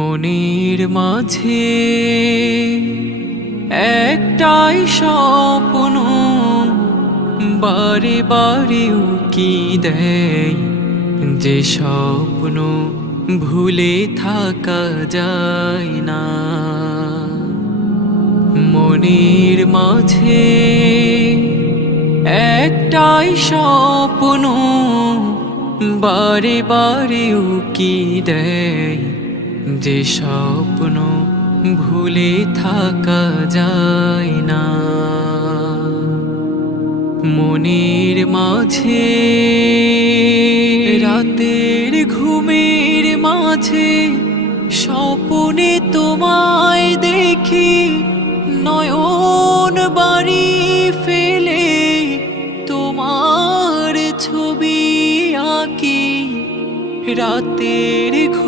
মনের মাঝে একটাই স্বপ্ন, বারে বারে উকি দেয়। যে স্বপ্ন ভুলে থাকা যায় না। মনের মাঝে একটাই স্বপ্ন, বারে বারে উকি দেয়। যে স্বপ্ন ভুলে থাকা যায় না। মনের মাঝে, রাতের ঘুমের মাঝে, স্বপনে তোমায় দেখি, নয়ন বাড়ি ফেলে তোমার ছবি আঁকি। রাতের মাঝে